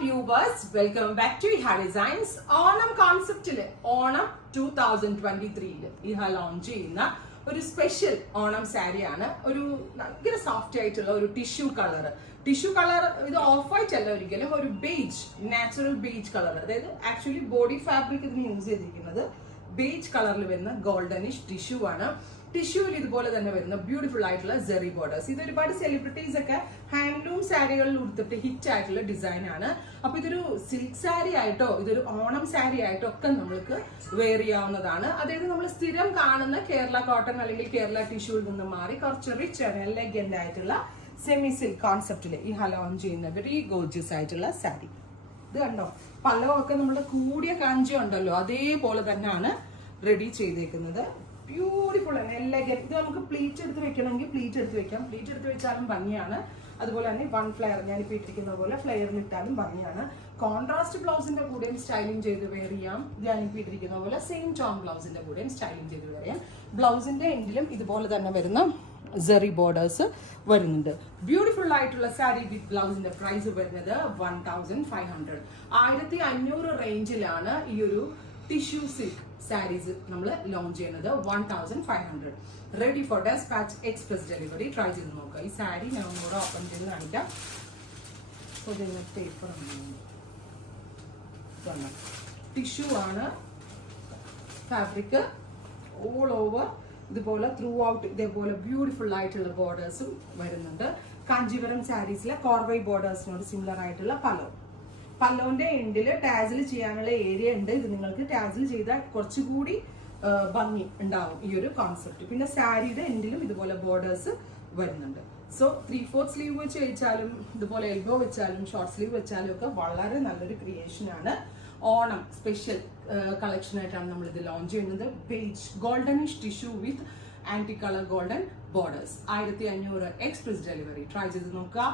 viewers, welcome back to Iha Designs. Onam കോൺസെപ്റ്റില് Onam 2023 ഇഹ launch ചെയ്യുന്ന ഒരു സ്പെഷ്യൽ ഓണം സാരിയാണ്. ഒരു ഭയങ്കര സോഫ്റ്റ് ആയിട്ടുള്ള ഒരു ടിഷ്യൂ കളർ. ഇത് ഓഫ് വൈറ്റ് അല്ല, ഒരിക്കലും ഒരു ബേജ്, നാച്ചുറൽ ബേജ് കളർ. അതായത് ആക്ച്വലി ബോഡി ഫാബ്രിക് ഇതിന് യൂസ് ചെയ്തിരിക്കുന്നത് ബേജ് കളറിൽ വരുന്ന ഗോൾഡനിഷ് ടിഷ്യൂ ആണ്. ടിഷ്യൂവിൽ ഇതുപോലെ തന്നെ വരുന്ന ബ്യൂട്ടിഫുൾ ആയിട്ടുള്ള ജെറി ബോർഡേഴ്സ്. ഇത് ഒരുപാട് സെലിബ്രിറ്റീസ് ഒക്കെ ഹാൻഡ്ലൂം സാരികളിൽ ഉടുത്തിട്ട് ഹിറ്റ് ആയിട്ടുള്ള ഡിസൈൻ ആണ്. അപ്പൊ ഇതൊരു സിൽക്ക് സാരി ആയിട്ടോ ഇതൊരു ഓണം സാരി ആയിട്ടോ ഒക്കെ നമ്മൾക്ക് വെയർ ചെയ്യാവുന്നതാണ്. അതായത് നമ്മൾ സ്ഥിരം കാണുന്ന കേരള കോട്ടൺ അല്ലെങ്കിൽ കേരള ടിഷ്യൂവിൽ നിന്ന് മാറി കുറച്ച് റിച്ച് ആൻഡ് എലഗന്റ് ആയിട്ടുള്ള സെമി സിൽക്ക് കോൺസെപ്റ്റിൽ ഈ ലോഞ്ച് ചെയ്യുന്ന വെരി ഗോർജിയസ് ആയിട്ടുള്ള സാരി. ഇത് കണ്ടോ, പല്ലവൊക്കെ നമ്മുടെ കൂടിയ കാഞ്ചി ഉണ്ടല്ലോ, അതേപോലെ തന്നെയാണ് റെഡി ചെയ്തേക്കുന്നത്. ബ്യൂട്ടിഫുൾ ആണ്, എലഗന്റ്. ഇത് നമുക്ക് പ്ലീറ്റ് എടുത്ത് വെക്കണമെങ്കിൽ പ്ലീറ്റ് എടുത്ത് വെക്കാം, പ്ലീറ്റ് എടുത്ത് വെച്ചാലും ഭംഗിയാണ്. അതുപോലെ തന്നെ വൺ ഫ്ലെയർ, ഞാനിപ്പോൾ ഇട്ടിരിക്കുന്ന പോലെ ഫ്ലെയറിൽ ഇട്ടാലും ഭംഗിയാണ്. കോൺട്രാസ്റ്റ് ബ്ലൗസിന്റെ കൂടെയും സ്റ്റൈലിംഗ് ചെയ്ത് വെയർ ചെയ്യാം. ഞാനിപ്പോൾ ഇട്ടിരിക്കുന്ന പോലെ സെയിം ടോൺ ബ്ലൗസിന്റെ കൂടെയും സ്റ്റൈലിംഗ് ചെയ്ത് വെയർ ചെയ്യാം. ബ്ലൗസിന്റെ എൻഡിലും ഇതുപോലെ തന്നെ വരുന്ന ജെറി ബോർഡേഴ്സ് വരുന്നുണ്ട്. ബ്യൂട്ടിഫുൾ ആയിട്ടുള്ള സാരി വിത്ത് ബ്ലൗസിന്റെ പ്രൈസ് വരുന്നത് 1500. 1500 റേഞ്ചിലാണ് ഈ ഒരു ടിഷ്യൂ സിൽക്ക് സാരീസ് നമ്മൾ ലോഞ്ച് ചെയ്യുന്നത്. 1500 ready for despatch express delivery. Try ചെയ്ത് നോക്കുക. ഈ സാരി ഞാൻ ഒന്നുകൂടെ ഓപ്പൺ ചെയ്ത് കാണിക്കാം. പേപ്പർ ടിഷ്യൂ ആണ്, ഫാബ്രിക് ഓൾ ഓവർ ഇതുപോലെ ത്രൂ ഔട്ട് ഇതേപോലെ ബ്യൂട്ടിഫുൾ ആയിട്ടുള്ള ബോർഡേഴ്സും വരുന്നുണ്ട്. കാഞ്ചീപുരം സാരീസിലെ കോർവൈ ബോർഡേഴ്സിനോട് സിമിലർ ആയിട്ടുള്ള പല്ലോന്റെ എൻഡില് ടാസിൽ ചെയ്യാനുള്ള ഏരിയ ഉണ്ട്. ഇത് നിങ്ങൾക്ക് ടാസിൽ ചെയ്താൽ കുറച്ചുകൂടി ഭംഗി ഉണ്ടാവും ഈ ഒരു കോൺസെപ്റ്റ്. പിന്നെ സാരിയുടെ എൻഡിലും ഇതുപോലെ ബോർഡേഴ്സ് വരുന്നുണ്ട്. സോ 3/4 സ്ലീവ് വെച്ച് വെച്ചാലും ഇതുപോലെ എൽബോ വെച്ചാലും ഷോർട്ട് സ്ലീവ് വെച്ചാലും ഒക്കെ വളരെ നല്ലൊരു ക്രിയേഷൻ ആണ്. ഓണം സ്പെഷ്യൽ കളക്ഷൻ ആയിട്ടാണ് നമ്മൾ ഇത് ലോഞ്ച് ചെയ്യുന്നത്. Beige goldenish tissue with anti colour golden borders. 1500 express delivery. Try ചെയ്ത് നോക്കുക.